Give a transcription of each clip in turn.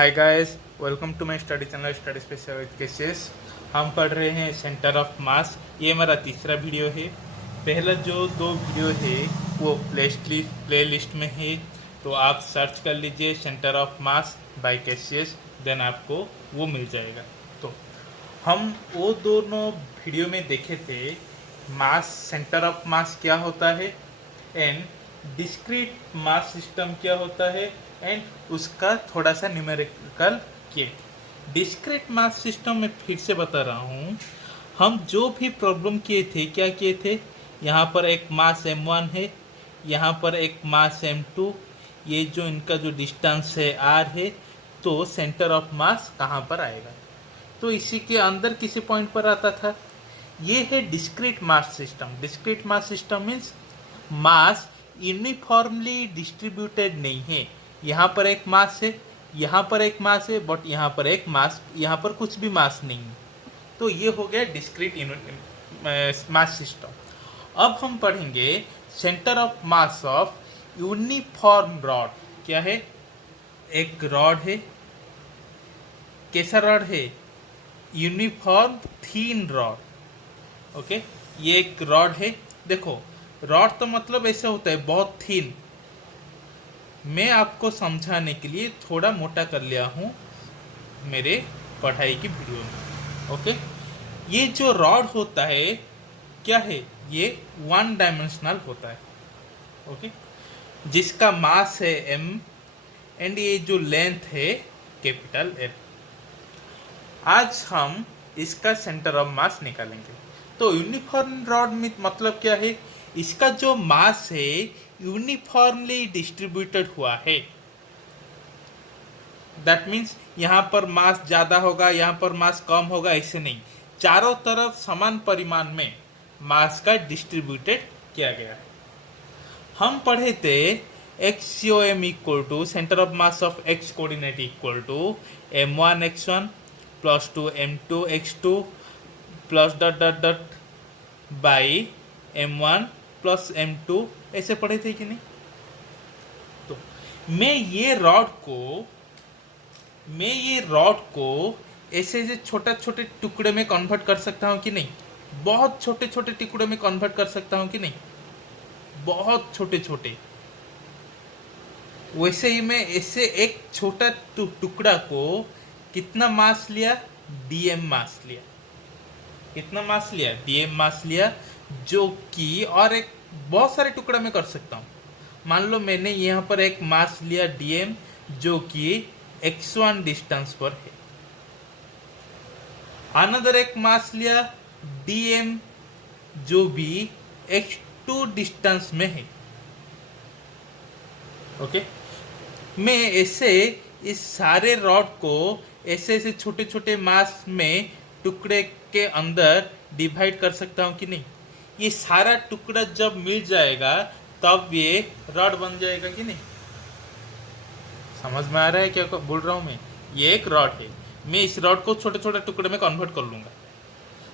Hi guys, welcome to my study channel study special with cases. हम पढ़ रहे हैं सेंटर ऑफ मास। ये हमारा तीसरा वीडियो है। पहला जो दो वीडियो है वो प्ले लिस्ट में है, तो आप सर्च कर लीजिए centre of mass by cases, then आपको वो मिल जाएगा। तो हम वो दोनों वीडियो में देखे थे मास, सेंटर ऑफ मास क्या होता है एंड डिस्क्रीट मास सिस्टम क्या होता है एंड उसका थोड़ा सा न्यूमेरिकल किए। डिस्क्रीट मास सिस्टम में फिर से बता रहा हूँ, हम जो भी प्रॉब्लम किए थे क्या किए थे, यहाँ पर एक मास m1 है, यहाँ पर एक मास m2, ये जो इनका जो डिस्टेंस है r है, तो सेंटर ऑफ मास कहाँ पर आएगा, तो इसी के अंदर किसी पॉइंट पर आता था। ये है discrete mass system. Discrete mass system means mass uniformly distributed नहीं है। यहाँ पर एक मास है, यहाँ पर एक मास है, बट यहाँ पर एक मास, यहाँ पर कुछ भी मास नहीं है। तो ये हो गया डिस्क्रीट मास सिस्टम। अब हम पढ़ेंगे centre of mass of uniform rod. क्या है? एक रॉड है, कैसा रॉड है? यूनिफॉर्म थीन रॉड। ओके, ये एक रॉड है। देखो, रॉड तो मतलब ऐसे होता है बहुत थीन। मैं आपको समझाने के लिए थोड़ा मोटा कर लिया हूँ मेरे पढ़ाई की वीडियो में। ओके, ये जो रॉड होता है क्या है? ये वन डायमेंशनल होता है। ओके, जिसका मास है m एंड ये जो लेंथ है कैपिटल L। आज हम इसका सेंटर ऑफ मास निकालेंगे। तो यूनिफॉर्म रॉड में मतलब क्या है? इसका जो मास है यूनिफॉर्मली डिस्ट्रीब्यूटेड हुआ है। दैट मीन्स यहाँ पर मास ज़्यादा होगा, यहाँ पर मास कम होगा, ऐसे नहीं, चारों तरफ समान परिमाण में मास का डिस्ट्रीब्यूटेड किया गया है। हम पढ़े थे XCOM equal to centre of mass of x coordinate equal to m1 x1 plus two m2 x2 plus dot dot dot by m1 plus m2, ऐसे पढ़े थे कि नहीं? तो मैं ये रॉड को ऐसे ऐसे छोटे छोटे टुकड़े में कन्वर्ट कर सकता हूँ कि नहीं? बहुत छोटे छोटे टुकड़े में कन्वर्ट कर सकता हूँ कि नहीं? बहुत छोटे छोटे। वैसे ही मैं ऐसे एक छोटा टुकड़ा को कितना मास लिया? dm मास लिया। कितना मास लिया? dm मास लिया, जो कि और एक बहुत सारे टुकड़ा में कर सकता हूँ। मान लो मैंने यहाँ पर एक मास लिया dm, जो कि x1 डिस्टेंस पर है। अनदर एक मास लिया dm, जो भी x2 डिस्टेंस में है। ओके, मैं ऐसे इस सारे रॉड को ऐसे ऐसे छोटे छोटे मास में टुकड़े के अंदर डिवाइड कर सकता हूँ कि नहीं? ये सारा टुकड़ा जब मिल जाएगा तब ये रॉड बन जाएगा कि नहीं? समझ में आ रहा है क्या बोल रहा हूँ मैं? ये एक रॉड है, मैं इस रॉड को छोटे छोटे टुकड़े में कन्वर्ट कर लूँगा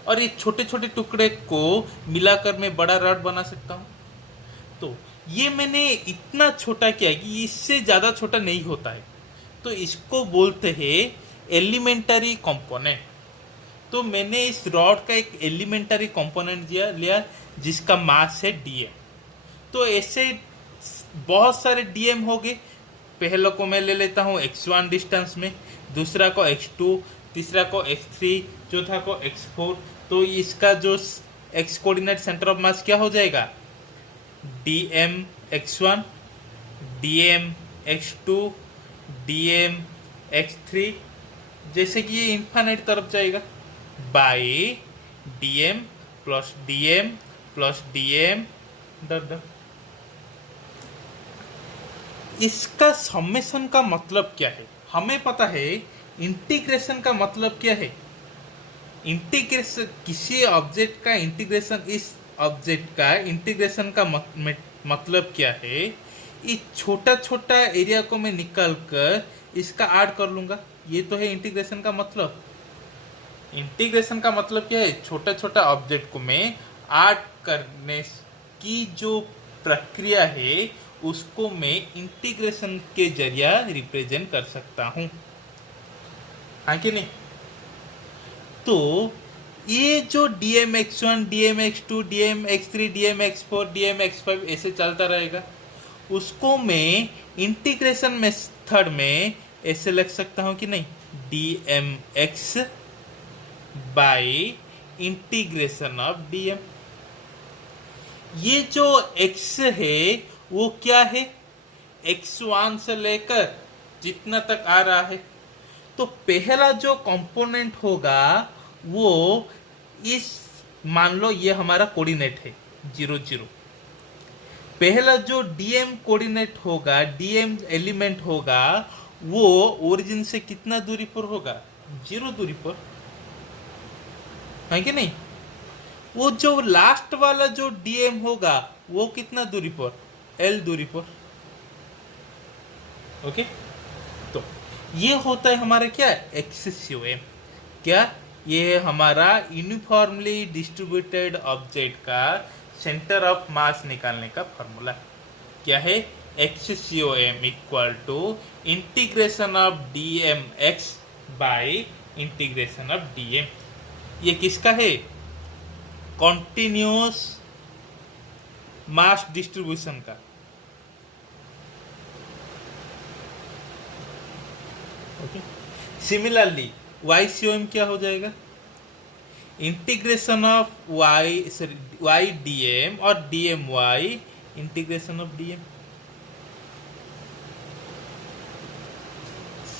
और ये छोटे छोटे टुकड़े को मिलाकर मैं बड़ा रॉड बना सकता हूँ। तो ये मैंने इतना छोटा किया कि इससे ज़्यादा छोटा नहीं होता है, तो इसको बोलते हैं एलिमेंटरी कंपोनेंट। तो मैंने इस रॉड का एक एलिमेंटरी कंपोनेंट लिया जिसका मास है dm। तो ऐसे बहुत सारे dm हो गए। पहले को मैं ले लेता हूँ x1 डिस्टेंस में, दूसरा को x2, तीसरा को x3, चौथा को x4। तो इसका जो x coordinate centre of mass क्या हो जाएगा? dm x1, dm x2, dm x3, जैसे कि ये इन्फाइनाइट तरफ जाएगा, by dm plus dm plus dm dot dot. इसका समेशन का मतलब क्या है? हमें पता है इंटीग्रेशन का मतलब क्या है। इंटीग्रेशन, किसी ऑब्जेक्ट का इंटीग्रेशन, इस ऑब्जेक्ट का इंटीग्रेशन का मतलब क्या है? इस छोटा छोटा एरिया को मैं निकाल कर इसका ऐड कर लूंगा, ये तो है इंटीग्रेशन का मतलब। इंटीग्रेशन का मतलब क्या है? छोटा छोटा ऑब्जेक्ट को मैं ऐड करने की जो प्रक्रिया है उसको मैं इंटीग्रेशन के जरिया रिप्रेजेंट कर सकता हूँ। हाँ कि नहीं? तो ये जो dmx1 dmx2 dmx3 dmx4 dmx5 ऐसे चलता रहेगा, उसको मैं इंटीग्रेशन मेथड में ऐसे लिख सकता हूं कि नहीं, dmx bye integration of dm। ये जो x है वो क्या है, x1 से लेकर जितना तक आ रहा है, तो पहला जो कंपोनेंट होगा वो इस, मान लो ये हमारा कोऑर्डिनेट है 0 0, पहला जो डीएम कोऑर्डिनेट होगा, डीएम एलिमेंट होगा, वो ओरिजिन से कितना दूरी पर होगा, 0 दूरी पर, है कि नहीं? वो जो लास्ट वाला जो डीएम होगा वो कितना दूरी पर, एल दूरी पर। ओके, तो ये होता है हमारा क्या, एक्ससीओएम। क्या ये है हमारा यूनिफॉर्मली डिस्ट्रीब्यूटेड ऑब्जेक्ट का सेंटर ऑफ मास निकालने का फॉर्मूला। क्या है, XCOM equal to integration of DM x by integration of dm. ये किसका है, कॉन्टिन्यूस मास डिस्ट्रीब्यूशन का। ओके, सिमिलरली YCOM क्या हो जाएगा, इंटीग्रेशन ऑफ y dm और dm y integration of dm।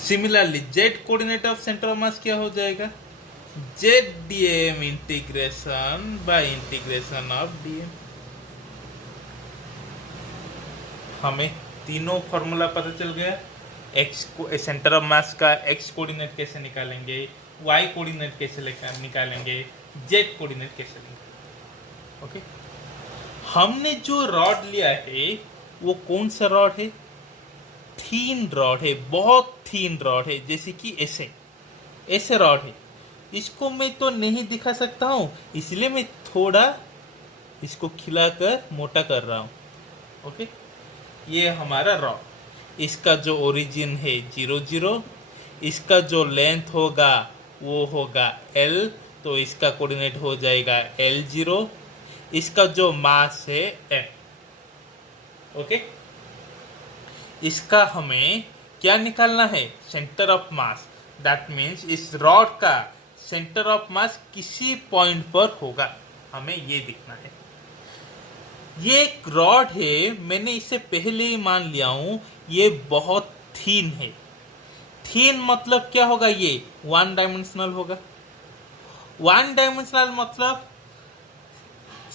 Similarly z coordinate of centre of mass क्या हो जाएगा, z dm integration by integration of dm। हमें तीनों फॉर्मूला पता चल गया। एक्स को सेंटर ऑफ मास का एक्स कोऑर्डिनेट कैसे निकालेंगे, वाई कोऑर्डिनेट कैसे निकालेंगे, जेड कोऑर्डिनेट कैसे निकालेंगे। ओके, हमने जो रॉड लिया है वो कौन सा रॉड है, थीन रॉड है, बहुत थीन रॉड है, जैसे कि ऐसे ऐसे रॉड है। इसको मैं तो नहीं दिखा सकता हूँ, इसलिए मैं थोड़ा इसको खिलाकर मोटा कर रहा हूँ। ओके, ये हमारा रॉड, इसका जो ओरिजिन है 0 0, इसका जो लेंथ होगा वो होगा L, तो इसका कोऑर्डिनेट हो जाएगा L0, इसका जो मास है M। ओके, इसका हमें क्या निकालना है, centre of mass. That means इस रॉड का सेंटर ऑफ मास किसी पॉइंट पर होगा, हमें ये दिखना है। ये एक रॉड है, मैंने इसे पहले ही मान लिया हूं, ये बहुत थीन है। थीन मतलब क्या होगा, ये वन डायमेंशनल होगा। वन डायमेंशनल मतलब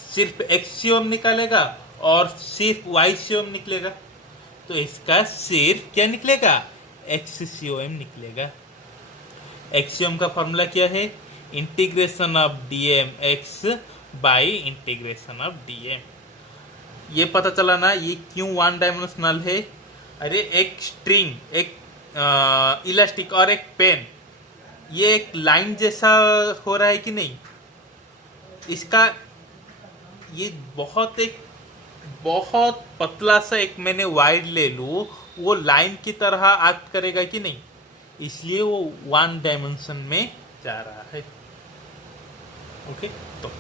सिर्फ एक्सियोम निकालेगा और सिर्फ वाईसियोम निकलेगा, तो इसका सिर्फ क्या निकलेगा, एक्सियोम निकलेगा। एक्सियोम का फॉर्मूला क्या है, integration of DM x by integration of dm. ये पता चला ना ये क्यों वन डायमेंशनल है। अरे एक स्ट्रिंग, एक इलास्टिक और एक पेन, ये एक लाइन जैसा हो रहा है कि नहीं, इसका ये बहुत पतला सा एक मैंने वायर ले लूँ, वो लाइन की तरह एक्ट करेगा कि नहीं, इसलिए वो वन डायमेंशन में जा रहा है। ओके, तो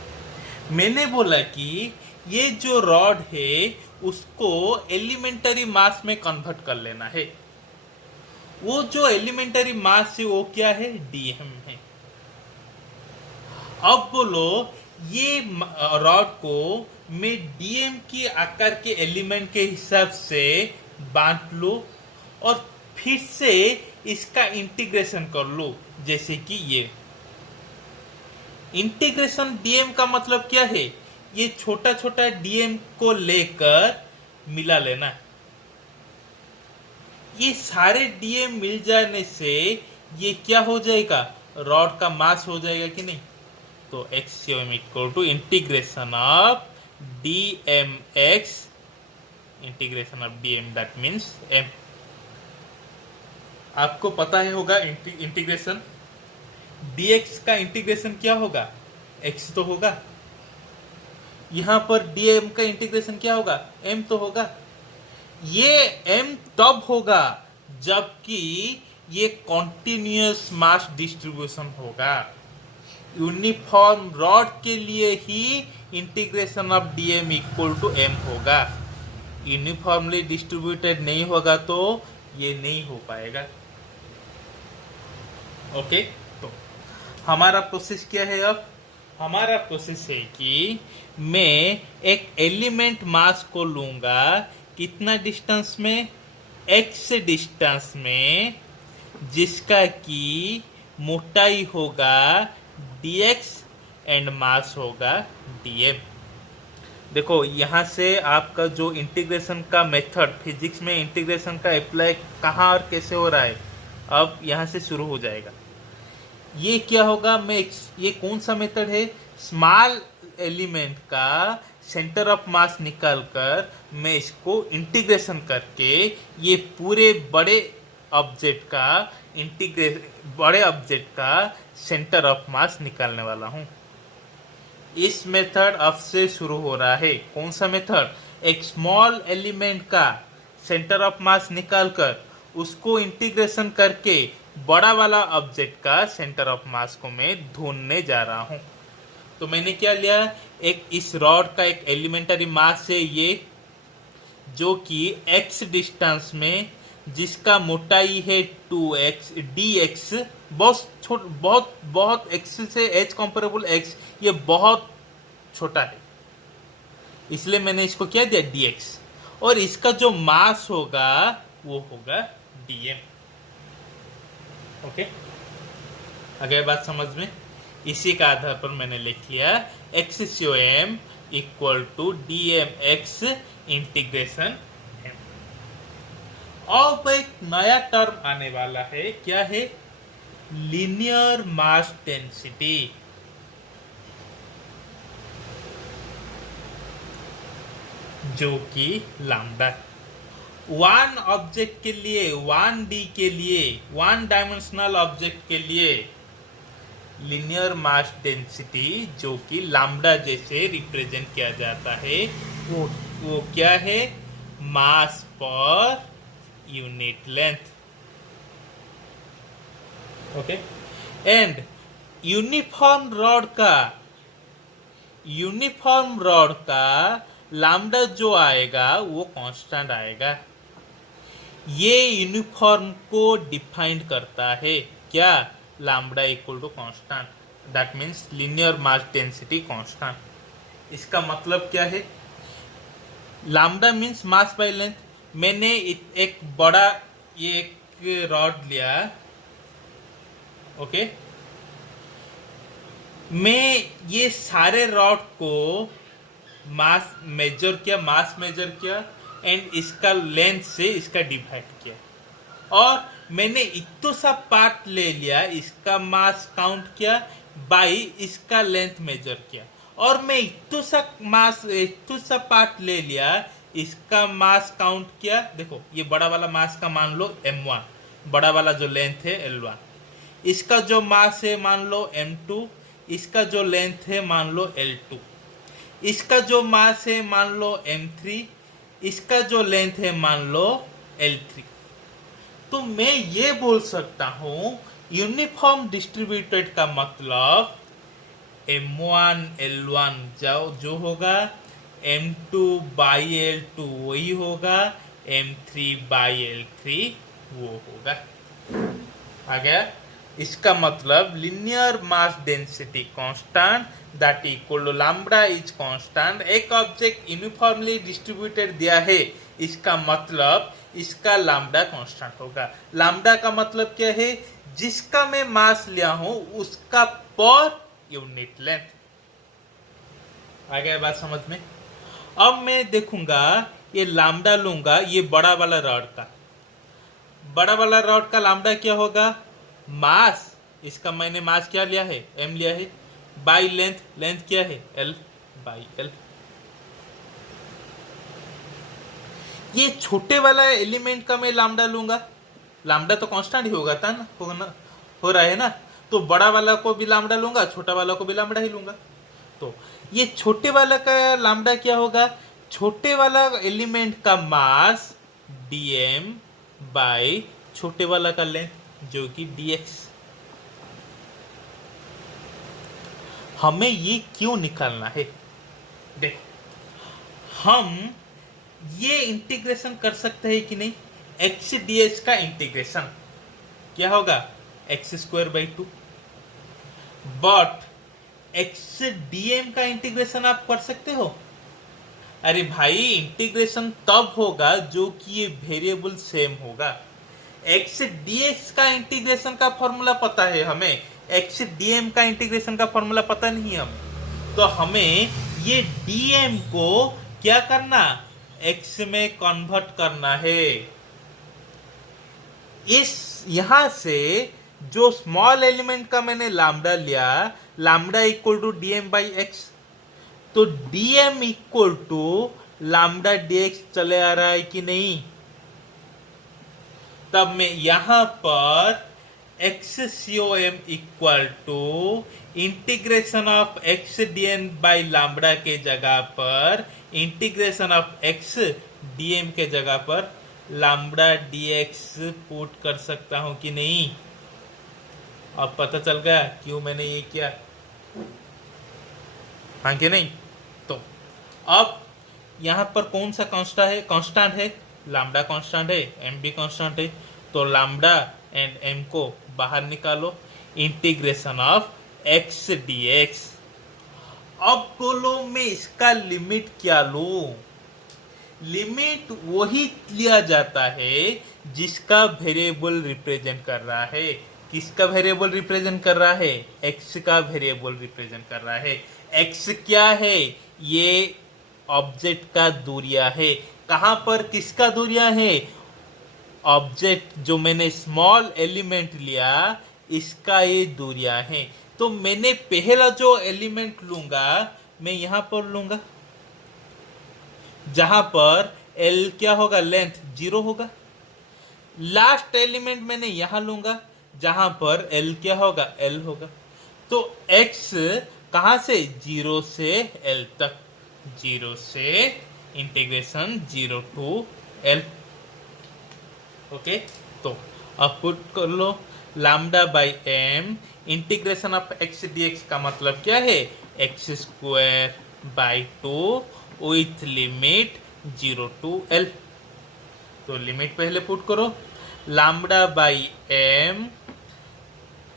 मैंने बोला कि ये जो रॉड है उसको एलिमेंटरी मास में कन्वर्ट कर लेना है। वो जो एलिमेंटरी मास है वो क्या है, डीएम है। अब बोलो ये रॉड को मैं डीएम की आकार के एलिमेंट के हिसाब से बांट लो और फिर से इसका इंटीग्रेशन कर लो, जैसे कि ये इंटीग्रेशन डीएम का मतलब क्या है, ये छोटा छोटा डीएम को लेकर मिला लेना। ये सारे डीएम मिल जाने से ये क्या हो जाएगा, रॉड का मास हो जाएगा कि नहीं। तो x com equal to integration of DM x integration of DM, that means M. आपको पता है होगा इंटीग्रेशन dx का इंटीग्रेशन क्या होगा, x तो होगा। यहां पर dm का इंटीग्रेशन क्या होगा, m तो होगा। ये m तब होगा जबकि ये कॉन्टिन्यूअस मास डिस्ट्रीब्यूशन होगा। यूनिफॉर्म रॉड के लिए ही integration of dm equal to m होगा। यूनिफॉर्मली डिस्ट्रीब्यूटेड नहीं होगा तो ये नहीं हो पाएगा। ओके, तो हमारा प्रोसेस क्या है? अब हमारा प्रोसेस है कि मैं एक एलिमेंट मास को लूंगा, कितना डिस्टेंस में? x डिस्टेंस में, जिसका कि मोटाई होगा dx एंड मास होगा dm। देखो यहाँ से आपका जो इंटीग्रेशन का मेथड, फिजिक्स में इंटीग्रेशन का अप्लाई कहाँ और कैसे हो रहा है, अब यहाँ से शुरू हो जाएगा। ये क्या होगा? ये कौन सा मेथड है? स्मॉल एलिमेंट का सेंटर ऑफ मास निकालकर मैं इसको इंटीग्रेशन करके ये पूरे बड़े ऑब्जेक्ट का सेंटर ऑफ मास निकालने वाला हूँ। इस मेथड अब से शुरू हो रहा है। कौन सा मेथड? एक स्मॉल एलिमेंट का सेंटर ऑफ मास निकालकर उसको इंटीग्रेशन करके बड़ा वाला ऑब्जेक्ट का सेंटर ऑफ मास को मैं ढूंढने जा रहा हूँ। तो मैंने क्या लिया? एक इस रॉड का एक एलिमेंटरी मास है ये, जो कि x डिस्टेंस में, जिसका मोटाई है 2x dx, बहुत x से h कंपेरेबल x, ये बहुत छोटा है, इसलिए मैंने इसको क्या दिया? dx। और इसका जो मास होगा वो होगा dm। ओके, अगर बात समझ में? इसी का आधार पर मैंने लिख लिया XCOM equal to DMX integration m। अब एक नया टर्म आने वाला है, क्या है? Linear mass density. जो कि लैम्डा, वन ऑब्जेक्ट के लिए, 1D के लिए, वन डायमेंशनल ऑब्जेक्ट के लिए लीनियर मास डेंसिटी जो कि लैम्डा जैसे रिप्रेजेंट किया जाता है, वो क्या है? मास पर unit length. Okay, and uniform rod का लैम्डा जो आएगा वो कांस्टेंट आएगा। ये यूनिफॉर्म को डिफाइन करता है क्या? Lambda equal to constant, that means linear mass density constant. इसका मतलब क्या है? Lambda means mass by length. मैंने एक बड़ा ये एक रॉड लिया, ओके, मैं ये सारे रॉड को मास मेजर किया एंड इसका लेंथ से इसका डिवाइड किया, और मैंने इतना सा पार्ट ले लिया, इसका मास काउंट किया बाई इसका लेंथ मेजर किया, और मैं इतना सा पार्ट ले लिया, इसका मास काउंट किया। देखो ये बड़ा वाला मास का मान लो m1, बड़ा वाला जो लेंथ है L1, इसका जो मास है मान लो m2, इसका जो लेंथ है मान लो L2, इसका जो मास है मान लो m3, इसका जो लेंथ है मान लो L3। तो मैं ये बोल सकता हूं यूनिफॉर्म डिस्ट्रीब्यूटेड का मतलब m1 L1 जो होगा, m2 बाई L2 वही होगा, m3 बाई L3 वो होगा। आ गया? इसका मतलब linear mass density constant that equal to lambda is constant. एक ऑब्जेक्ट यूनिफॉर्मली डिस्ट्रीब्यूटेड दिया है, इसका मतलब इसका लैम्डा कांस्टेंट होगा। लैम्डा का मतलब क्या है? जिसका मैं मास लिया हूं उसका पर यूनिट लेंथ। आ गया बात समझ में? अब मैं देखूंगा, ये लैम्डा लूंगा, ये बड़ा वाला रॉड का लैम्डा क्या होगा? मास, इसका मैंने मास क्या लिया है? m लिया है, बाई लेंथ क्या है? l by l। ये छोटे वाला एलिमेंट का मैं लैम्डा लूंगा, लैम्डा तो कांस्टेंट ही होगा था ना, हो रहा है ना, तो बड़ा वाला को भी लैम्डा लूंगा, छोटा वाला को भी लैम्डा ही लूंगा। तो ये छोटे वाला का लैम्डा क्या होगा? छोटे वाला एलिमेंट का मास dm बाई छोटे वाला का लेंथ। जो कि dx। हमें ये क्यों निकालना है? देखो, हम ये इंटीग्रेशन कर सकते हैं कि नहीं? एक्स डीएक्स का इंटीग्रेशन क्या होगा? X square by to. But x DM का इंटीग्रेशन आप कर सकते हो? अरे भाई, इंटीग्रेशन तब होगा जो कि ये वेरिएबल सेम होगा। एक्स डीएक्स का इंटीग्रेशन का फॉर्मूला पता है हमें, एक्स डीएम का इंटीग्रेशन का फॉर्मूला पता नहीं हमें। तो हमें ये डीएम को क्या करना? एक्स में कन्वर्ट करना है। इस यहां से जो स्मॉल एलिमेंट का मैंने लैम्डा लिया, lambda equal to dm by x, तो dm equal to lambda dx चले आ रहा है कि नहीं? तब मैं यहां पर x COM equal to integration of x DM by lambda के जगह पर इंटीग्रेशन ऑफ एक्स डीएम के जगह पर लैम्डा डीएक्स पुट कर सकता हूं कि नहीं? अब पता चल गया क्यों मैंने ये किया, हाँ कि नहीं? तो अब यहां पर कौन सा कांस्टेंट है? लैम्डा कांस्टेंट है, एम भी कांस्टेंट है। तो लैम्डा एंड एम को बाहर निकालो, इंटीग्रेशन ऑफ एक्स डीएक्स। अब बोलो मैं इसका लिमिट क्या लूं? लिमिट वही लिया जाता है जिसका वेरिएबल रिप्रेजेंट कर रहा है। किसका वेरिएबल रिप्रेजेंट कर रहा है? एक्स का वेरिएबल रिप्रेजेंट कर रहा है। एक्स क्या है? ये ऑब्जेक्ट का दूरिया है। कहां पर किसका दूरिया है? ऑब्जेक्ट जो मैंने स्मॉल एलिमेंट लिया, इसका ये दूरिया है। तो मैंने पहला जो एलिमेंट लूंगा, मैं यहां पर लूंगा, जहां पर एल क्या होगा? लेंथ 0 होगा। लास्ट एलिमेंट मैंने यहां लूंगा, जहां पर एल क्या होगा? एल होगा। तो एक्स कहां से? 0 से एल तक, 0 से इंटीग्रेशन 0 टू एल। ओके, तो अब पुट कर लो lambda by m integration of x dx का मतलब क्या है? X square by two with limit 0 to l. तो लिमिट पहले पुट करो, लैम्डा बाई एम,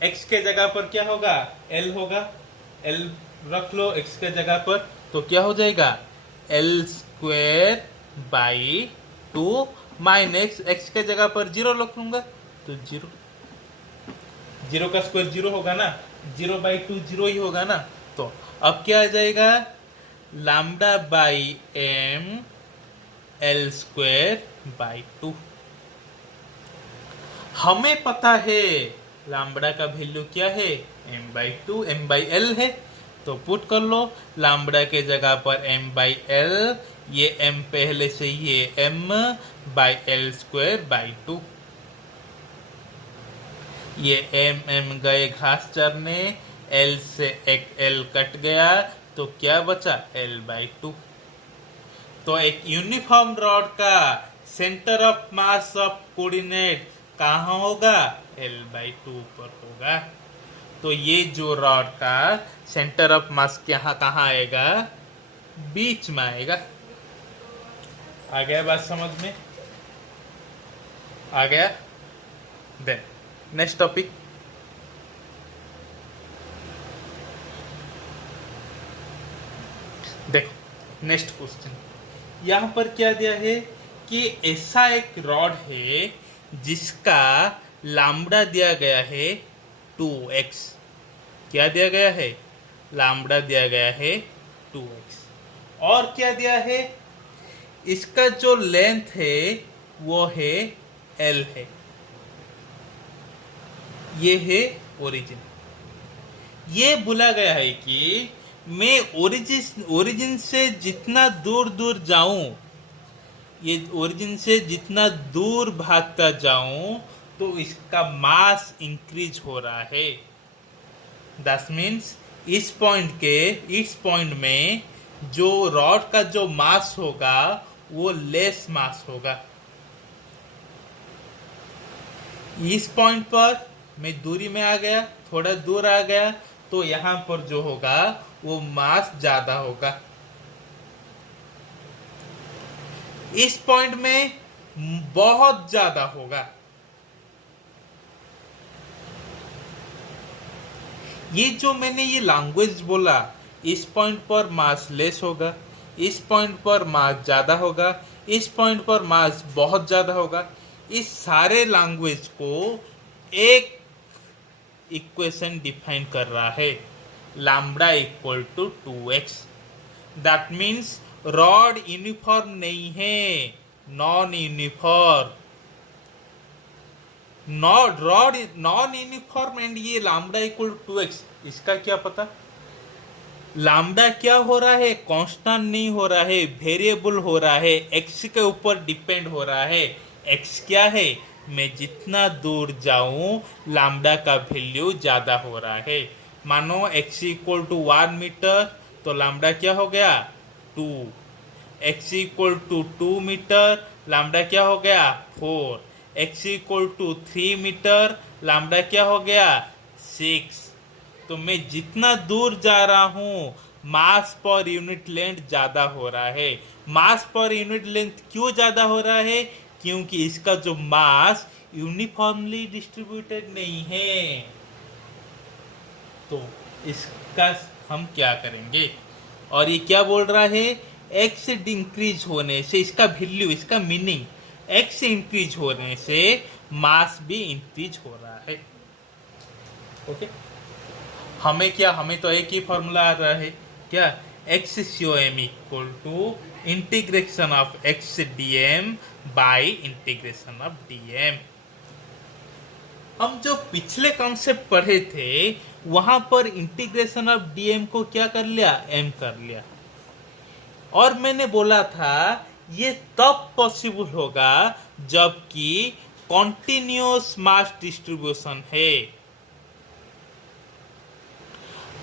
एक्स के जगह पर क्या होगा? एल होगा। एल रख लो एक्स के जगह पर, तो क्या हो जाएगा? L square by to minus x के जगह पर 0 रख लूंगा, तो 0, 0 का स्क्वायर 0 होगा ना, 0 बाई 2 0 ही होगा ना। तो अब क्या आ जाएगा? Lambda by M L square by 2। हमें पता है लैम्डा का वैल्यू क्या है? m by 2, m by L है। तो पुट कर लो लैम्डा के जगह पर m बाई एल, ये m पहले से ही है, m by L square by 2। ये m गए घास चरने, l से एक l कट गया, तो क्या बचा? l by 2। तो एक यूनिफॉर्म रॉड का centre of mass of coordinate कहाँ होगा? l बाई 2 पर होगा। तो ये जो रॉड का सेंटर ऑफ मास कहाँ आएगा? बीच में आएगा। आ गया बात समझ में? आ गया? Then next topic. देखो नेक्स्ट क्वेश्चन, यहां पर क्या दिया है कि ऐसा एक रॉड है जिसका लैम्डा दिया गया है 2x। क्या दिया गया है? लैम्डा दिया गया है 2x। और क्या दिया है? इसका जो लेंथ है वो है l है। ये है ओरिजिन। ये बोला गया है कि मैं ओरिजिन से जितना दूर दूर जाऊं, ये ओरिजिन से जितना दूर भागता जाऊं, तो इसका मास इंक्रीज हो रहा है। दैट मीन्स इस पॉइंट में जो रॉड का जो मास होगा वो लेस मास होगा। इस पॉइंट पर मैं दूरी में आ गया, थोड़ा दूर आ गया, तो यहाँ पर जो होगा वो मास ज्यादा होगा। इस पॉइंट में बहुत ज्यादा होगा। ये जो मैंने ये लैंग्वेज बोला, इस पॉइंट पर मास लेस होगा, इस पॉइंट पर मास ज्यादा होगा, इस पॉइंट पर मास बहुत ज्यादा होगा। इस सारे लैंग्वेज को एक इक्वेशन डिफाइन कर रहा है, lambda equal to 2x। That means rod uniform नहीं है, non uniform, rod non uniform and ये लैम्ब्डा इक्वल टू 2x। इसका क्या पता? लैम्ब्डा क्या हो रहा है? कांस्टेंट नहीं हो रहा है, वेरिएबल हो रहा है, x के ऊपर डिपेंड हो रहा है। x क्या है? मैं जितना दूर जाऊं लैम्ब्डा का वैल्यू ज्यादा हो रहा है। मानो x इक्वल टू 1 मीटर, तो लैम्ब्डा क्या हो गया? 2। x equal to 2 metre, lambda क्या हो गया? 4। x equal to 3 metre, lambda क्या हो गया? 6। तो मैं जितना दूर जा रहा हूं मास पर यूनिट लेंथ ज्यादा हो रहा है। मास पर यूनिट लेंथ क्यों ज्यादा हो रहा है? क्योंकि इसका जो मास यूनिफॉर्मली डिस्ट्रीब्यूटेड नहीं है। तो इसका हम क्या करेंगे? और ये क्या बोल रहा है? एक्स इंक्रीज होने से इसका वैल्यू, इसका मीनिंग, एक्स इंक्रीज होने से मास भी इंक्रीज हो रहा है। ओके, हमें तो एक ही फॉर्मूला आ रहा है क्या? X C O M equal to integration of x D M by integration of D M. हम जो पिछले कॉन्सेप्ट पढ़े थे वहां पर इंटीग्रेशन ऑफ डी एम को क्या कर लिया? एम कर लिया। और मैंने बोला था ये तब पॉसिबल होगा जबकि कॉन्टिन्यूअस मास डिस्ट्रीब्यूशन है।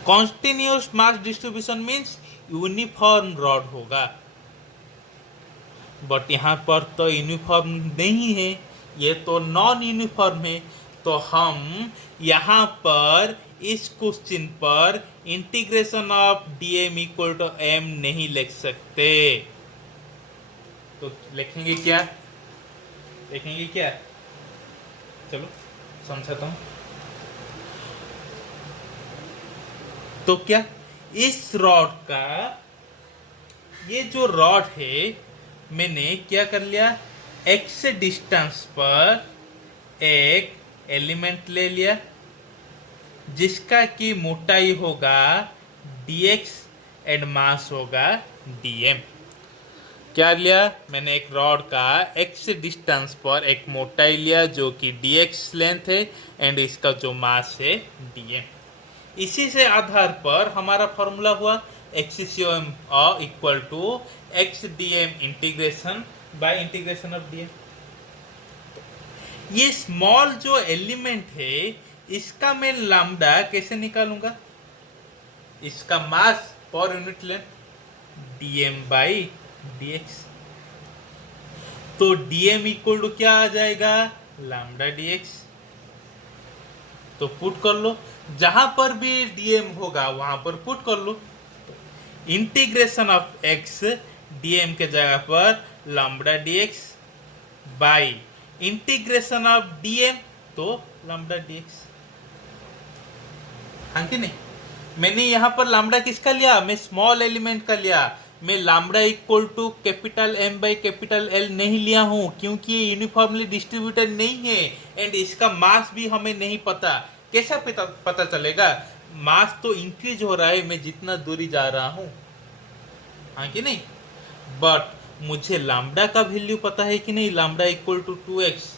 Continuous mass distribution means uniform rod होगा, बट यहाँ पर तो यूनिफॉर्म नहीं है, ये तो नॉन यूनिफॉर्म है। तो हम यहाँ पर इस क्वेश्चन पर integration of D M equal to M नहीं लिख सकते। तो लिखेंगे क्या? चलो समझाता हूं। तो क्या इस रॉड का, ये जो रॉड है, मैंने क्या कर लिया? x डिस्टेंस पर एक एलिमेंट ले लिया जिसका की मोटाई होगा dx एंड मास होगा dm। क्या लिया मैंने? एक रॉड का x डिस्टेंस पर एक मोटाई लिया जो कि dx लेंथ है एंड इसका जो मास है dm। इसी से आधार पर हमारा फॉर्मूला हुआ XCM equal to x D m integration by integration of dm. ये स्मॉल जो एलिमेंट है इसका मैं लैम्डा कैसे निकालूंगा? इसका मास पर unit length dm by dx. तो डीएम इक्वल टू क्या आ जाएगा? Lambda dx. तो पुट कर लो, जहां पर भी डीएम होगा वहां पर पुट कर लो। इंटीग्रेशन ऑफ एक्स डीएम के जगह पर lambda dx by integration of DM तो लैम्डा डीएक्स। हाँ कि नहीं? मैंने यहां पर लैम्डा किसका लिया? मैं स्मॉल एलिमेंट का लिया। मैं lambda equal to capital M by capital L नहीं लिया हूं क्योंकि ये यूनिफॉर्मली डिस्ट्रीब्यूटेड नहीं है एंड इसका मास भी हमें नहीं पता। कैसा पता चलेगा? मास तो इंक्रीज हो रहा है मैं जितना दूरी जा रहा हूं, हाँ कि नहीं? बट मुझे लैम्डा का वैल्यू पता है कि नहीं? Lambda equal to 2x।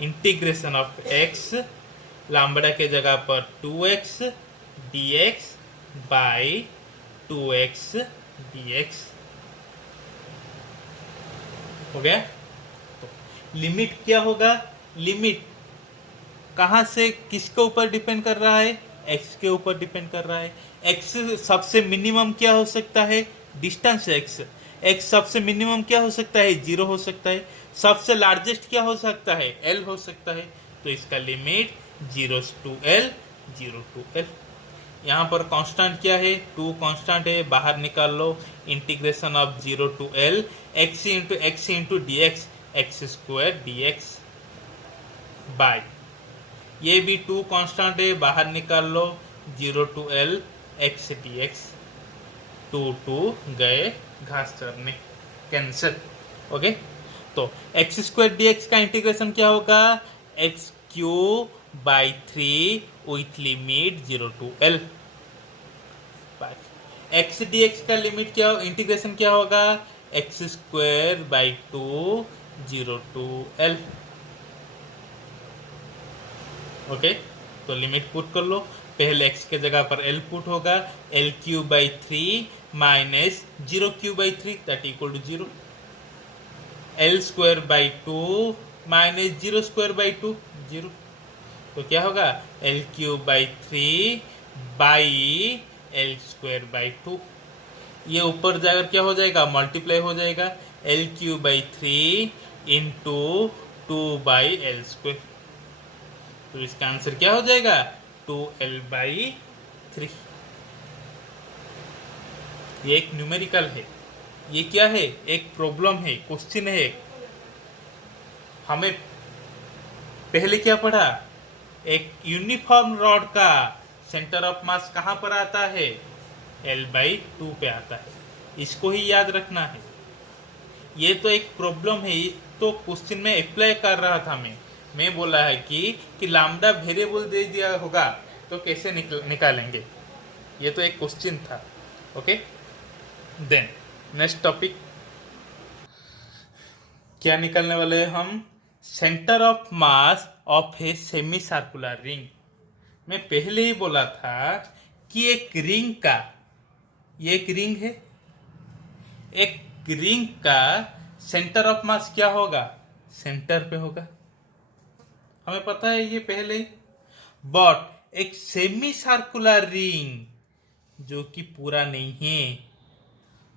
Integration of x, lambda के जगह पर 2x dx by 2x dx हो गया। तो लिमिट क्या होगा? लिमिट कहां से किसके ऊपर डिपेंड कर रहा है? x के ऊपर डिपेंड कर रहा है। x सबसे मिनिमम क्या हो सकता है? Distance x। x सबसे मिनिमम क्या हो सकता है? 0 हो सकता है। सबसे लार्जेस्ट क्या हो सकता है, एल हो सकता है। तो इसका limit 0 to L, 0 to L. यहाँ पर कांस्टेंट क्या है, 2 कांस्टेंट है, बाहर निकाल लो। Integration of 0 to l x into d x, x square d x by, ये भी 2 कांस्टेंट है, बाहर निकाल लो। 0 to l x d x, 2 गए घास चरने, कैंसिल। ओके, तो एक्स स्क्वायर डी एक्स का इंटीग्रेशन क्या होगा, x cube by 3 with limit 0 to l. X d x का लिमिट क्या, इंटीग्रेशन क्या होगा, x square by 2 0 to L. Okay, तो लिमिट पुट कर लो। पहले x के जगह पर l पुट होगा, L cube by 3 minus 0 cube by 3 that equal to 0, L square by 2 minus 0 square by 2 0। तो क्या होगा, L cube by 3 by L square by 2। ये ऊपर जाकर क्या हो जाएगा, मल्टीप्लाई हो जाएगा, L cube by 3 into 2 by L square. तो इसका आंसर क्या हो जाएगा, 2l बाई 3। ये एक न्यूमेरिकल है, ये क्या है, एक प्रॉब्लम है, क्वेश्चन है। हमें पहले क्या पढ़ा, एक यूनिफॉर्म रॉड का सेंटर ऑफ मास कहां पर आता है, l/2 पे आता है। इसको ही याद रखना है। ये तो एक प्रॉब्लम है, तो क्वेश्चन में अप्लाई कर रहा था मैं बोला है कि लैम्डा वेरिएबल दे दिया होगा तो कैसे निकालेंगे। ये तो एक क्वेश्चन था। ओके, देन नेक्स्ट टॉपिक क्या निकालने वाले हैं हम, centre of mass of a semi circular ring. मैं पहले ही बोला था कि एक रिंग का, ये एक रिंग है, एक रिंग का सेंटर ऑफ मास क्या होगा, सेंटर पे होगा, हमें पता है ये पहले। बट एक सेमी सर्कुलर रिंग जो कि पूरा नहीं है,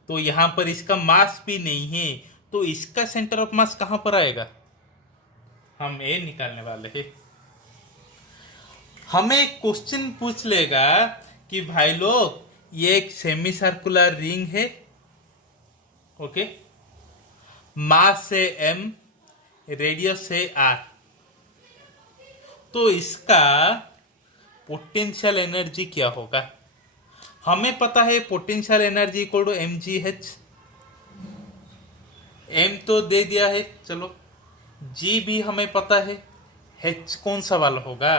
तो यहां पर इसका मास भी नहीं है, तो इसका सेंटर ऑफ मास कहां पर आएगा, हम ये निकालने वाले हैं। हमें एक क्वेश्चन पूछ लेगा कि भाई लोग ये एक सेमी सर्कुलर रिंग है, ओके, मास से m, रेडियस से r, तो इसका पोटेंशियल एनर्जी क्या होगा। हमें पता है potential energy equal to mgh, m तो दे दिया है, चलो g भी हमें पता है, h कौन सा वाला होगा,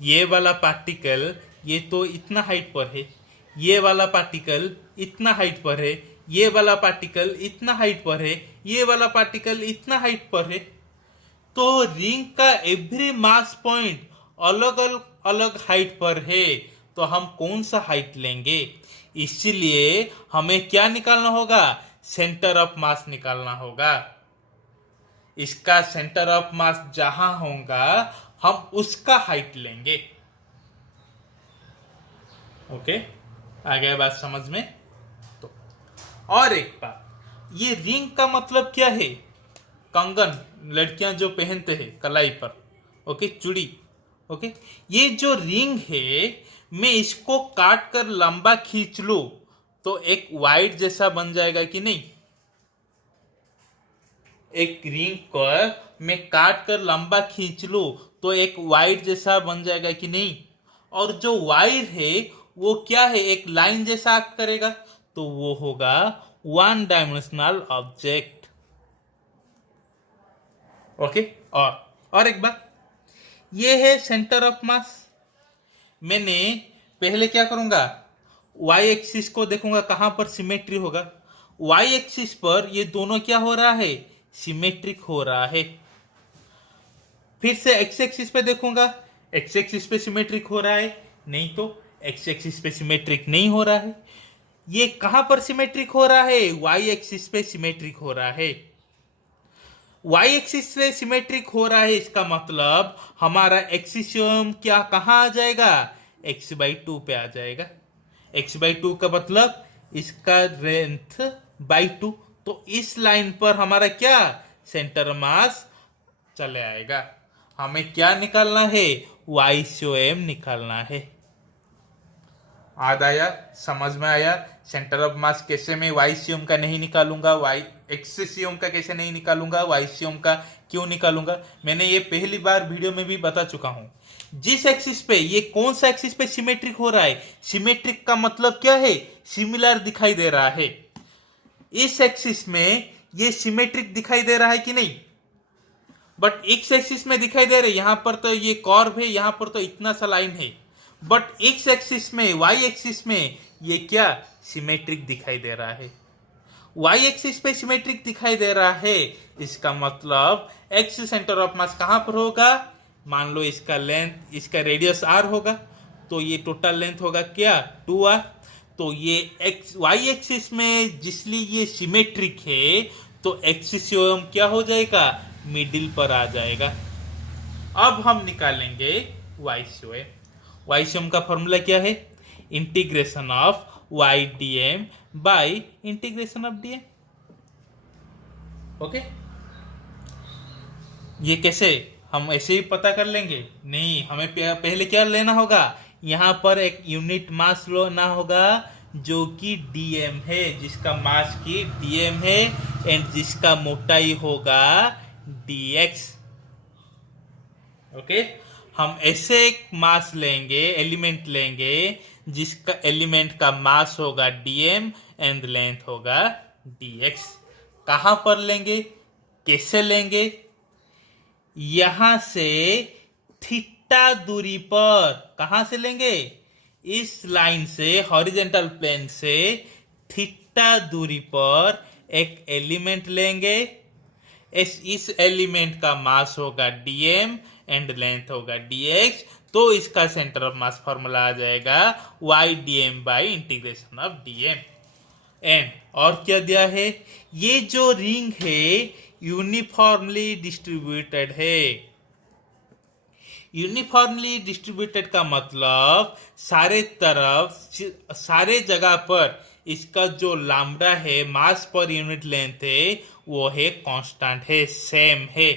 ये वाला पार्टिकल ये तो इतना हाइट पर है, ये वाला पार्टिकल इतना हाइट पर है, ये वाला पार्टिकल इतना हाइट पर है, ये वाला पार्टिकल इतना हाइट पर है। तो रिंग का एवरी मास पॉइंट अलग अलग हाइट पर है, तो हम कौन सा हाइट लेंगे, इसलिए हमें क्या निकालना होगा, सेंटर ऑफ मास निकालना होगा। इसका सेंटर ऑफ मास जहां होगा हम उसका हाइट लेंगे। ओके, आ गया बात समझ में। तो और एक बात, ये रिंग का मतलब क्या है, कंगन लड़कियां जो पहनते हैं कलाई पर, ओके, चूड़ी। ओके, ये जो रिंग है, मैं इसको काट कर लंबा खींच लूं तो एक वाइड जैसा बन जाएगा कि नहीं। एक रिंग को मैं काट कर लंबा खींच लूं तो एक वाइड जैसा बन जाएगा कि नहीं। और जो वायर है वो क्या है, एक लाइन जैसा एक्ट करेगा, तो वो होगा वन डायमेंशनल ऑब्जेक्ट। ओके, और एक बात, ये है सेंटर ऑफ मास। मैंने पहले क्या करूंगा, वाई एक्सिस को देखूंगा कहां पर सिमेट्री होगा। वाई एक्सिस पर ये दोनों क्या हो रहा है, सिमेट्रिक हो रहा है। फिर से एक्स एक्सिस पे देखूंगा, एक्स एक्सिस पे सिमेट्रिक हो रहा है, नहीं तो एक्स एक्सिस पे सिमेट्रिक नहीं हो रहा है। ये कहां पर सिमेट्रिक हो रहा है, वाई एक्सिस पे सिमेट्रिक हो रहा है। वाई एक्सिस पे सिमेट्रिक हो रहा है, इसका मतलब हमारा एक्सिसियम क्या कहां आ जाएगा, x/2 पे आ जाएगा। x/2 का मतलब इसका लेंथ बाई 2, तो इस लाइन पर हमारा क्या सेंटर मास चले आएगा। हमें क्या निकालना है? YCOM निकालना है। याद आया? समझ में आया? सेंटर ऑफ मास कैसे मैं YCOM का नहीं निकालूंगा, XCOM का कैसे नहीं निकालूंगा, YCOM का क्यों निकालूंगा? मैंने ये पहली बार वीडियो में भी बता चुका हूं। जिस एक्सिस पे, ये कौन सा एक्सिस पे सिमेट्रिक हो रहा है? सिमेट्रिक का मतलब क्या है? सिमिलर दिखाई दे रहा है। इस एक्सिस में ये सिमेट्रिक दिखाई दे रहा है कि नहीं? बट एक्स एक्सिस में दिखाई दे रहे, यहां पर तो ये कॉर्व है, यहां पर तो इतना सा लाइन है। बट एक्स एक्सिस में, वाई एक्सिस में ये क्या? सिमेट्रिक दिखाई दे रहा है। वाई एक्सिस पे सिमेट्रिक दिखाई दे रहा है, इसका मतलब एक्स सेंटर ऑफ मास कहां पर होगा? मान लो इसका लेंथ, इसका रेडियस r होगा, तो ये टोटल लेंथ होगा क्या? 2r। तो ये एक्स वाई एक्सिस में जिसलिए ये सिमेट्रिक है, तो एक्सिस क्या हो जाएगा? मिडिल पर आ जाएगा। अब हम निकालेंगे YCOM। YCOM का फॉर्मूला क्या है? Integration of YDM by integration of DM। Okay, ये कैसे? हम ऐसे ही पता कर लेंगे? नहीं, हमें पहले क्या लेना होगा? यहां पर एक यूनिट मास लेना होगा जो कि DM है, जिसका मास की DM है, एंड जिसका मोटाई होगा dx। ओके, हम ऐसे एक मास लेंगे, एलिमेंट लेंगे, जिसका एलिमेंट का मास होगा dm एंड लेंथ होगा dx। कहां पर लेंगे? कैसे लेंगे? यहां से थीटा दूरी पर। कहां से लेंगे? इस लाइन से, हॉरिजॉन्टल प्लेन से थीटा दूरी पर एक एलिमेंट लेंगे। इस एलिमेंट का मास होगा dm एंड लेंथ होगा dx। तो इसका सेंटर ऑफ मास फॉर्मूला आ जाएगा YDM by integration of DM। And और क्या दिया है? ये जो रिंग है यूनिफॉर्मली डिस्ट्रीब्यूटेड है। यूनिफॉर्मली डिस्ट्रीब्यूटेड का मतलब सारे तरफ, सारे जगह पर इसका जो लैम्डा है, मास पर यूनिट लेंथ है, वो है कांस्टेंट है, सेम है।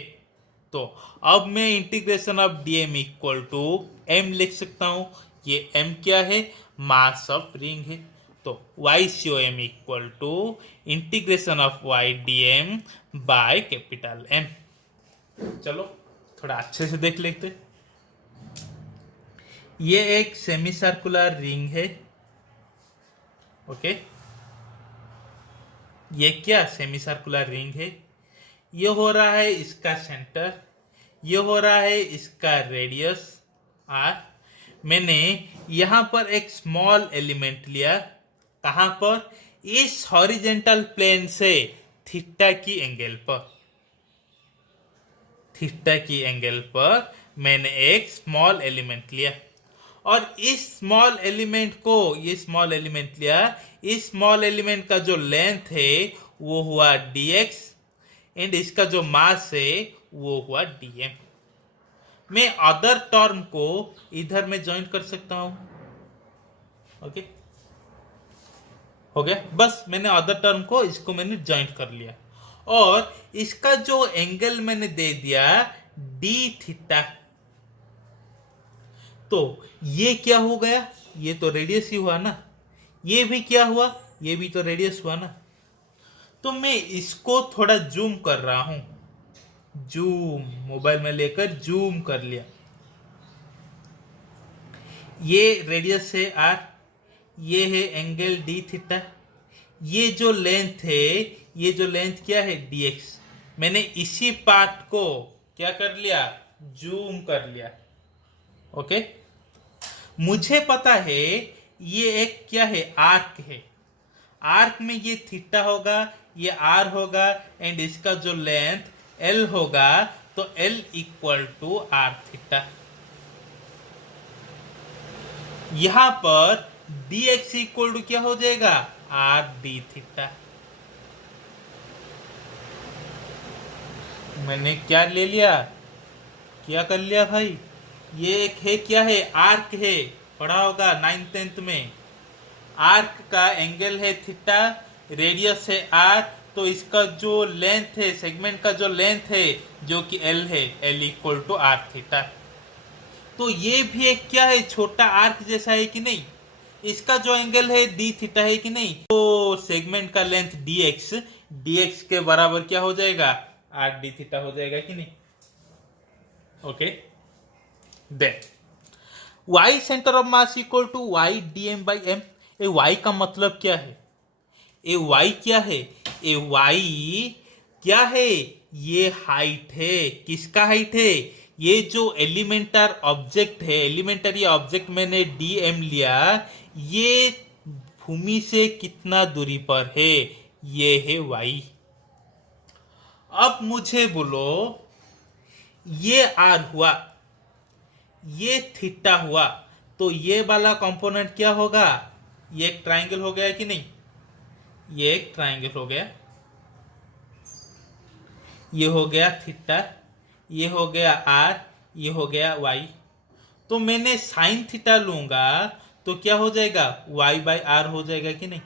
तो अब मैं integration of DM equal to m लिख सकता हूं। ये m क्या है? मास ऑफ रिंग है। तो YCOM equal to integration of YDM by capital M। चलो थोड़ा अच्छे से देख लेते। ये एक सेमी सर्कुलर रिंग है। ओके, ये क्या? सेमी सर्कुलर रिंग है। ये हो रहा है इसका सेंटर, ये हो रहा है इसका रेडियस r। मैंने यहां पर एक स्मॉल एलिमेंट लिया। कहां पर? इस हॉरिजॉन्टल प्लेन से थीटा की एंगल पर, थीटा की एंगल पर मैंने एक स्मॉल एलिमेंट लिया। और इस स्मॉल एलिमेंट को, ये स्मॉल एलिमेंट लिया, इस स्मॉल एलिमेंट का जो लेंथ है वो हुआ dx एंड इसका जो मास है वो हुआ dm। मैं अदर टर्म को इधर में ज्वाइन कर सकता हूं। ओके, हो गया। बस मैंने अदर टर्म को, इसको मैंने ज्वाइन कर लिया, और इसका जो एंगल मैंने दे दिया d थीटा। तो ये क्या हो गया? ये तो रेडियस ही हुआ ना। ये भी क्या हुआ? ये भी तो रेडियस हुआ ना। तो मैं इसको थोड़ा जूम कर रहा हूं। जूम, मोबाइल में लेकर जूम कर लिया। ये रेडियस है r, ये है एंगल d थीटा, ये जो लेंथ है, ये जो लेंथ क्या है? dx। मैंने इसी पार्ट को क्या कर लिया? जूम कर लिया। ओके, मुझे पता है ये एक क्या है? आर्क है। आर्क में ये थीटा होगा, ये r होगा, एंड इसका जो लेंथ l होगा, तो l equal to r theta. यहां पर dx इक्वल टू क्या हो जाएगा? r d theta. मैंने क्या ले लिया? क्या कर लिया भाई? ये एक है, क्या है? आर्क है, पढ़ा होगा 9th 10th में। आर्क का एंगल है थीटा, रेडियस है r, तो इसका जो लेंथ है, सेगमेंट का जो लेंथ है जो कि एल है, L equal to R theta. तो ये भी एक क्या है, छोटा आर्क जैसा है कि नहीं। इसका जो एंगल है डी थीटा है कि नहीं। तो सेगमेंट का लेंथ डी एक्स के बराबर क्या हो जाएगा, आर डी थीटा हो जाएगा कि नहीं। Okay, then y centre of mass equal to y dm by M. ए y का मतलब क्या है, ए y क्या है, ए y क्या है, ये हाइट है। किसका हाइट है, ये जो एलिमेंटर ऑब्जेक्ट है, एलिमेंटरी ऑब्जेक्ट मैंने dm लिया, ये भूमि से कितना दूरी पर है, ये है y। अब मुझे बोलो, ये r हुआ, ये थीटा हुआ, तो ये वाला कंपोनेंट क्या होगा, ये एक ट्राइंगल हो गया कि नहीं। ये एक ट्राइंगल हो गया, ये हो गया थीटा, ये हो गया आर, ये हो गया वाई। तो मैंने साइन थीटा लूंगा तो क्या हो जाएगा, वाई बाई आर हो जाएगा कि नहीं।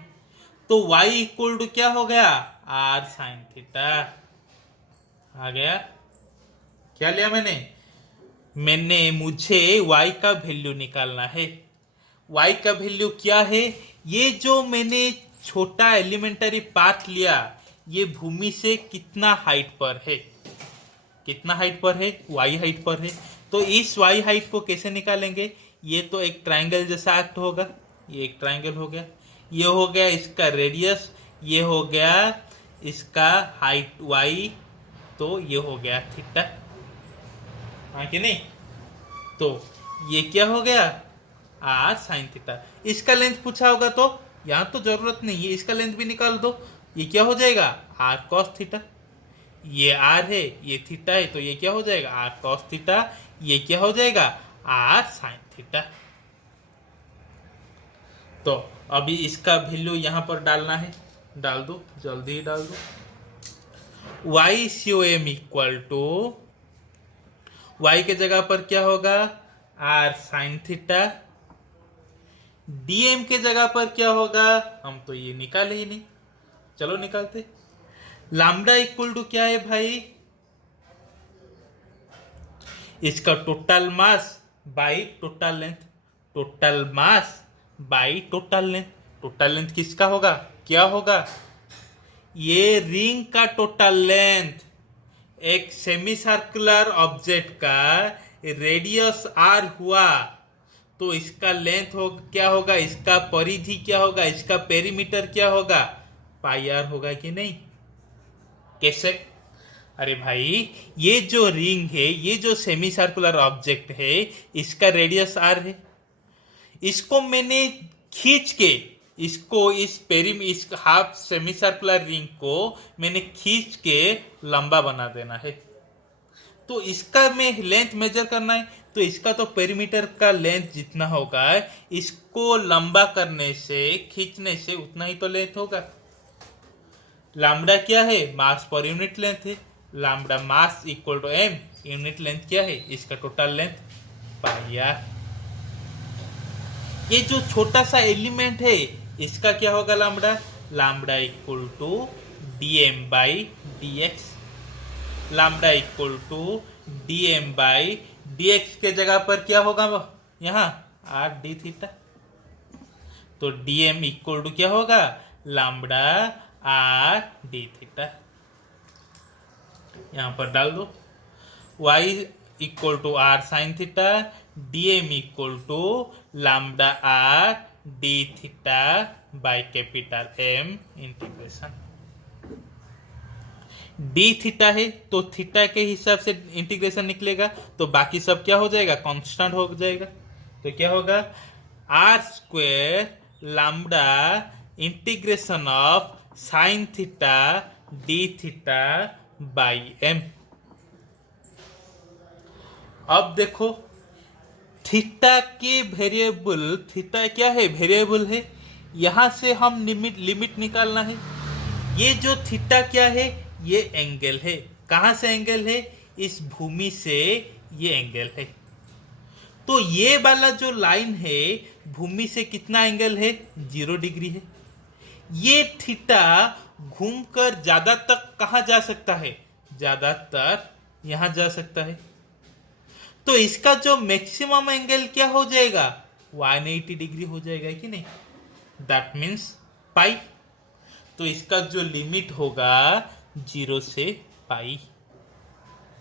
तो वाई इक्वल टू क्या हो गया, आर साइन थीटा आ गया। क्या लिया मैंने मुझे y का वैल्यू निकालना है। y का वैल्यू क्या है, ये जो मैंने छोटा एलिमेंटरी पार्ट लिया, ये भूमि से कितना हाइट पर है, कितना हाइट पर है, y हाइट पर है। तो इस y हाइट को कैसे निकालेंगे, ये तो एक ट्राइंगल जैसा एक्ट होगा, ये एक ट्राइंगल हो गया, ये हो गया इसका रेडियस, ये हो गया इसका हाइट y, तो ये हो गया थीटा, हाँ कि नहीं। तो ये क्या हो गया, आर साइन थीटा। इसका लेंथ पूछा होगा तो यहां तो जरूरत नहीं है, इसका लेंथ भी निकाल दो, ये क्या हो जाएगा, आर कॉस थीटा। ये आर है, ये थीटा है, तो ये क्या हो जाएगा, आर कॉस थीटा। ये क्या हो जाएगा, आर साइन थीटा। तो अभी इसका वैल्यू यहां पर डालना है, डाल दो, जल्दी ही डाल दो। Y C M equal to, y के जगह पर क्या होगा, r साइन थीटा। dm के जगह पर क्या होगा, हम तो ये निकाले ही नहीं, चलो निकालते। लैम्डा इक्वल टू क्या है भाई, इसका total mass by total length, total mass by total length. Total length किसका होगा, क्या होगा, ये रिंग का टोटल लेंथ। एक सेमी सर्कुलर ऑब्जेक्ट का रेडियस आर हुआ, तो इसका लेंथ हो क्या होगा, इसका परिधि क्या होगा, इसका पेरीमीटर क्या होगा, पाई आर होगा कि नहीं। कैसे, अरे भाई ये जो रिंग है, ये जो सेमी सर्कुलर ऑब्जेक्ट है, इसका रेडियस आर है। इसको मैंने खींच के, इसको इस हाफ सेमी सर्कुलर रिंग को मैंने खींच के लंबा बना देना है। तो इसका में लेंथ मेजर करना है, तो इसका तो पेरीमीटर का लेंथ जितना होगा, इसको लंबा करने से, खींचने से उतना ही तो लेंथ होगा। लैम्डा क्या है, मास पर यूनिट लेंथ है। Lambda mass equal to M, unit length क्या है, इसका टोटल लेंथ पाई आर। ये जो छोटा सा एलिमेंट है, इसका क्या होगा lambda, lambda equal to dm by dx। Lambda equal to dm by dx के जगह पर क्या होगा, यहाँ r d थीटा। तो dm इक्वल टू क्या होगा, लैम्डा r d थीटा। यहां पर डाल दो, y equal to r sine theta, dm equal to lambda r d theta by capital M integration. d theta है तो थीटा के हिसाब से इंटीग्रेशन निकलेगा, तो बाकी सब क्या हो जाएगा, कांस्टेंट हो जाएगा। तो क्या होगा, r square lambda integration of sine theta d theta by m। अब देखो, थीटा के वेरिएबल, थीटा क्या है, वेरिएबल है, यहां से हम लिमिट निकालना है। ये जो थीटा क्या है, ये एंगल है। कहां से एंगल है, इस भूमि से ये एंगल है। तो ये वाला जो लाइन है, भूमि से कितना एंगल है, 0 डिग्री है। ये थीटा घूमकर ज्यादा तक कहाँ जा सकता है, ज्यादातर यहां जा सकता है। तो इसका जो मैक्सिमम एंगल क्या हो जाएगा, 180 डिग्री हो जाएगा कि नहीं, दैट मीन्स पाई। तो इसका जो लिमिट होगा 0 से पाई।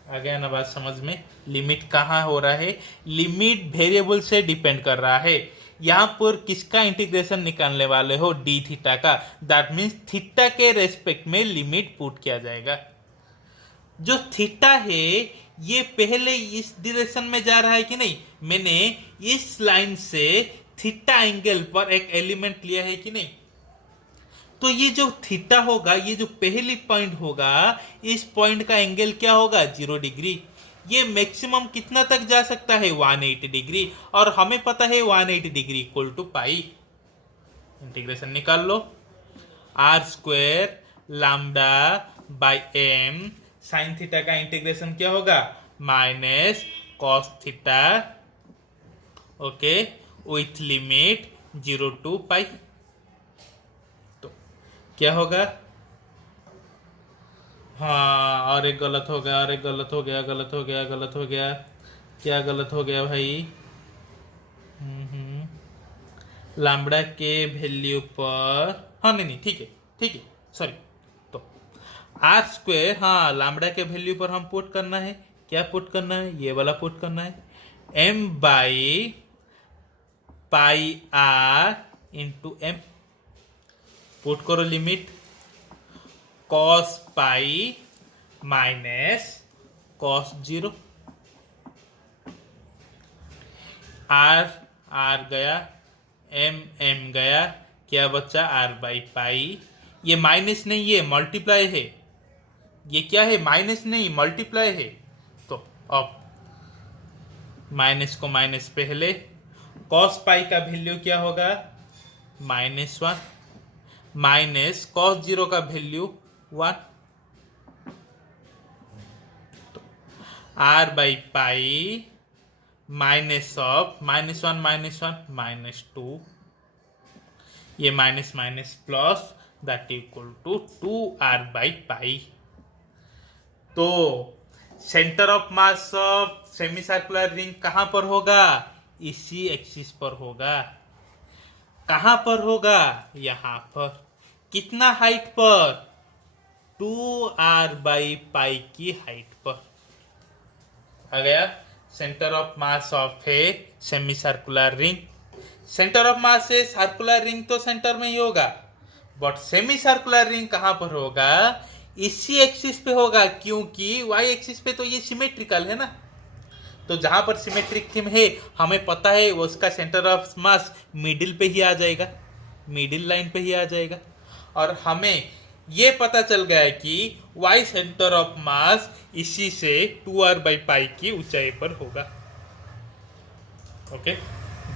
आ गया ना बात समझ में। लिमिट कहाँ हो रहा है, लिमिट वेरिएबल से डिपेंड कर रहा है। यहां पर किसका इंटीग्रेशन निकालने वाले हो, डी थीटा का। दैट मीन्स थीटा के रेस्पेक्ट में लिमिट पुट किया जाएगा। जो थीटा है ये पहले इस डायरेक्शन में जा रहा है कि नहीं, मैंने इस लाइन से थीटा एंगल पर एक एलिमेंट लिया है कि नहीं। तो ये जो थीटा होगा, ये जो पहली पॉइंट होगा, इस पॉइंट का एंगल क्या होगा, 0 डिग्री। ये मैक्सिमम कितना तक जा सकता है, 180 डिग्री। और हमें पता है 180 degree equal to pi. Integration निकाल लो, r square lambda by m sine theta का इंटीग्रेशन क्या होगा, minus cos theta, okay, with limit 0 to pi. तो क्या होगा, हाँ, और एक गलत हो गया, और एक गलत हो गया, गलत हो गया, गलत हो गया। क्या गलत हो गया भाई, लैम्बडा के वैल्यू पर, हाँ नहीं नहीं ठीक है, ठीक है, सॉरी। तो आर स्क्वायर, हाँ, लैम्बडा के वैल्यू पर हम पुट करना है, क्या पुट करना है, ये वाला पुट करना है, m by pi r into m. Put करो limit, cos pi minus cos 0, r r गया, एम एम गया, क्या बचा, आर बाई पाई। ये माइनस नहीं, ये मल्टीप्लाई है। ये क्या है, माइनस नहीं मल्टीप्लाई है। तो अब माइनस को माइनस पहले, कॉस पाई का वैल्यू क्या होगा, -1, माइनस कॉस 0 का वैल्यू 1। तो r by pi minus of -1 -2, ये minus minus plus, that equal to 2r by pi. तो centre of mass of semi circular ring कहां पर होगा, इसी एक्सिस पर होगा। कहां पर होगा, यहां पर। कितना हाइट पर, 2r बाई पाई की हाइट पर। आ गया centre of mass of a semi circular ring. Centre of मास से सर्कुलर रिंग तो सेंटर में ही होगा, बट सेमी सर्कुलर रिंग कहां पर होगा, इसी एक्सिस पे होगा, क्योंकि वाई एक्सिस पे तो ये सिमेट्रिकल है ना। तो जहां पर सिमेट्रिक थीम है, हमें पता है वो उसका सेंटर ऑफ मास मिडिल पे ही आ जाएगा, मिडिल लाइन पे ही आ जाएगा। और हमें ये पता चल गया है कि वाई सेंटर ऑफ मास इसी से 2r बाई पाई की ऊंचाई पर होगा। ओके,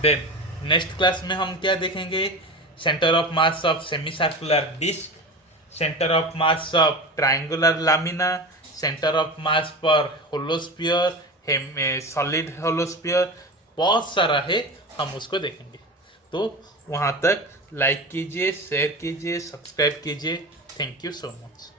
देन नेक्स्ट क्लास में हम क्या देखेंगे, centre of mass of semi circular disc, centre of mass of triangular lamina, centre of mass पर होलोस्फीयर, सॉलिड होलोस्फीयर, बहुत सारा है, हम उसको देखेंगे। तो वहाँ तक लाइक कीजिए, शेयर कीजिए, सब्सक्राइब कीजिए। Thank you so much.